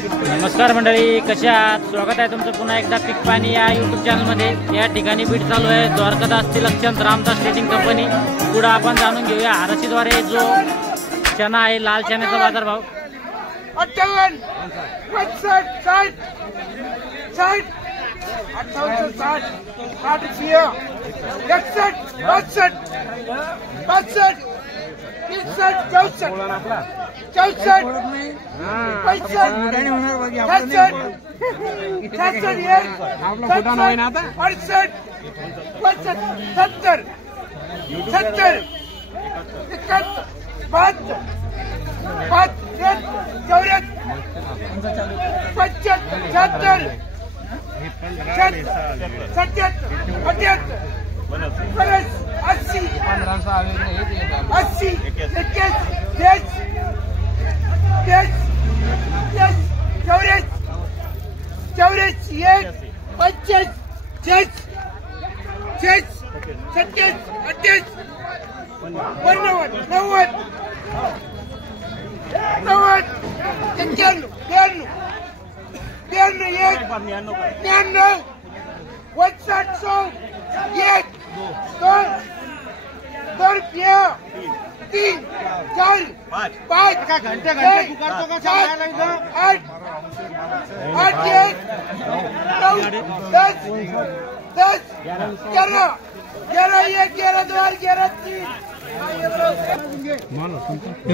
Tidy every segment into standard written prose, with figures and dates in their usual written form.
नमस्कार मंडळी, कशा आहात? स्वागत आहे तुमचं पुन्हा एकदा पीक पाणी या यूट्यूब चॅनलमध्ये। या ठिकाणी बीट चालू आहे द्वारकादास तिलकचंद रामदास ट्रेडिंग कंपनी। पुढे आपण जाणून घेऊया आरसीद्वारे जो चना आहे, लाल चण्याचा बाजारभाव। 58 65 60 60 58 60 61 62 62 63 64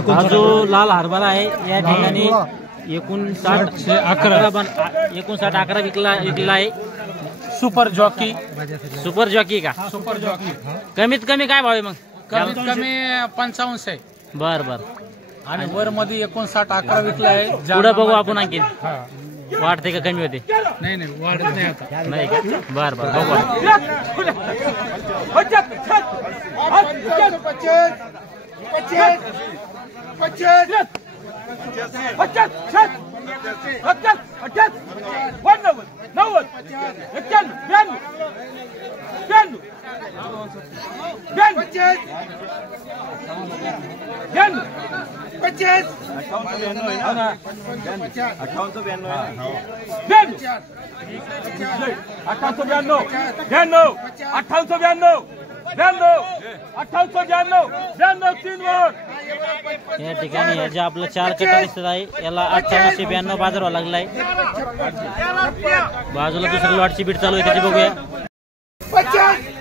हा जो लाल हरभरा आहे या ठिकाणी 59 विकला आहे। सुपर जॉकी का? सुपर जॉकी कमीत कमी काय भाव आहे मग? कमीत कमी 55 आहे। बर आणि वर मध्ये 59 11 विकला आहे। पुढे बघू आपण आणखी वाढते का कमी होते? नाही वाढत नाही आता। नाही का? बर बघू। 9892 या ठिकाणी हे जे आपलं 4 कटर दिसत आहे याला 9892 बाजारभाव लागला आहे। बाजूला दुसरी लॉटची बीट चालू आहे, त्याची बघूया। 51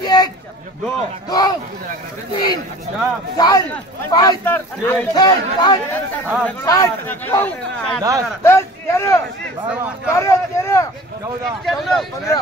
1 2 3 4 5 6 7 8 9 10 11 12 13 14 15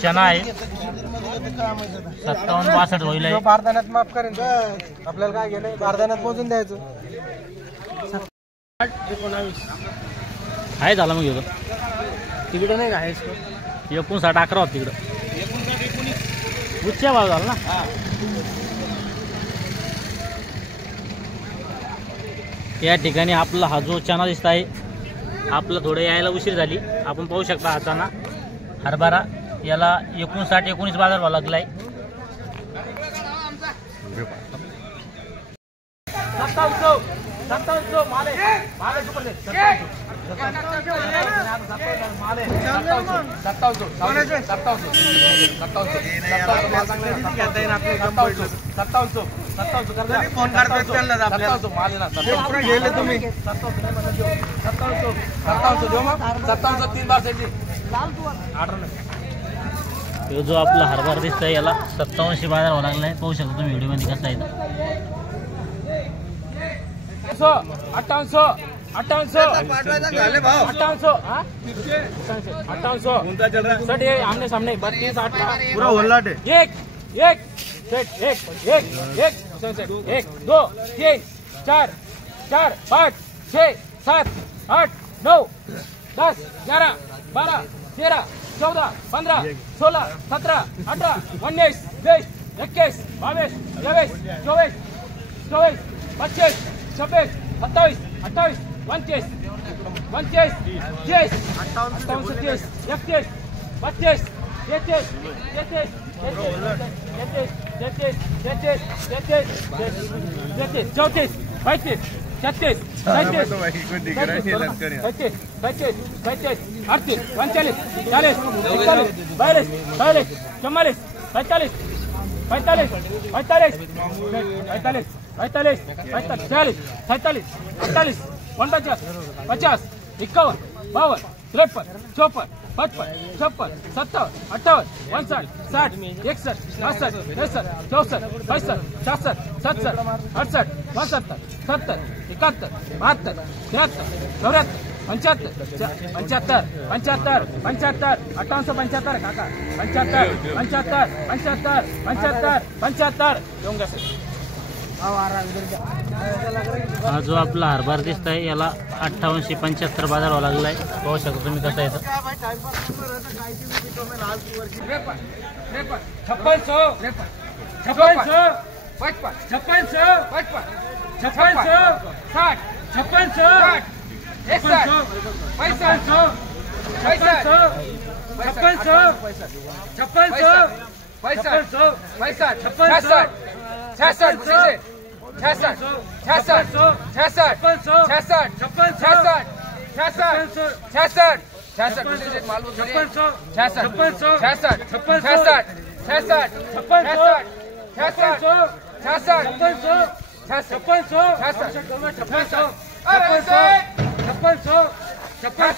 चना आहे 57-62 होईल। बारदाण्यात माफ करेन आपल्याला काय घेणं, बारदाण्यात मोजून द्यायचं। 19 आहे झालं मग घेतो तिकडे नाही का? 59 11 होत तिकडं। उच्च भाव झाला ना। या ठिकाणी आपला हा जो चना दिसत आहे आपलं थोडं यायला उशीर झाली. आपण पाहू शकता हाताना हरभरा याला 59-19 बाजार भाव लागलाय. 57 माले सुपर दे 57 जो आपला हरभरा दिसतोय याला 57 बाजार भाव लागलाय. पाहू शकता तुम्ही व्हिडिओ मध्ये कसा आहे. 58 सर ये आमने सामने 32 8 पूरा होल्लाट है. एक सेट एक 1 2 3 4 5 6 7 8 9 10 11 12 13 14 15 16 17 18 19 20 21 22 23 24 25 26 27 28 29 30 31 30 31 32 32 33 34 35 36 37 38 39 40 41 42 43 44 45 46 47 48 49 50 46 48 50 51 52 53 54 55 56 57 58 59 60 61 62 63 64 65 66 67 68 69 70 71 72 73 74 75 75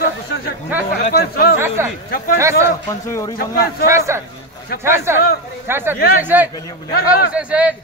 75 58 काका 75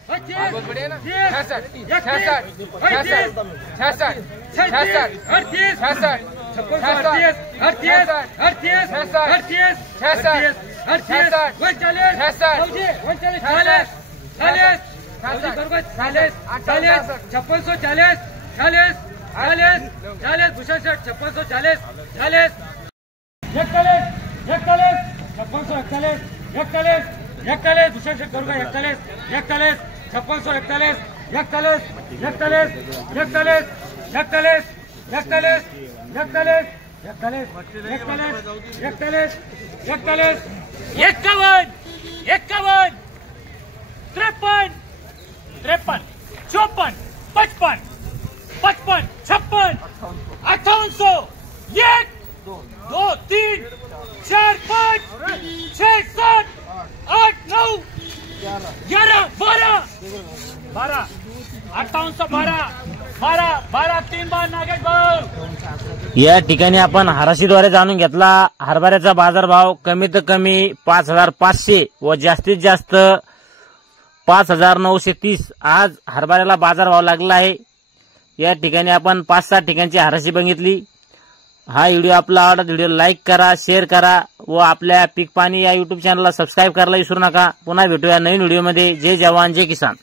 हा जो आपला हरभरा दिसतोय याला 58-75 बाजार भाव लागलाय. पाहू शकता तुम्ही कसा येतो. 12 3 बार नागेश भाऊ. या ठिकाणी आपण हराशीद्वारे जाणून घेतला हरभऱ्याचा बाजारभाव. कमीत कमी 5500 व जास्तीत जास्त 5930 आज हरभऱ्याला बाजारभाव लागला आहे. या ठिकाणी आपण 5-7 ठिकाणची हराशी बघितली. हा व्हिडिओ आपला आवडला व्हिडिओ लाईक करा, शेअर करा व आपल्या पीक पाणी या YouTube चॅनलला सबस्क्राईब करायला विसरू नका. पुन्हा भेटूया नवीन व्हिडिओमध्ये. जय जवान जय किसान.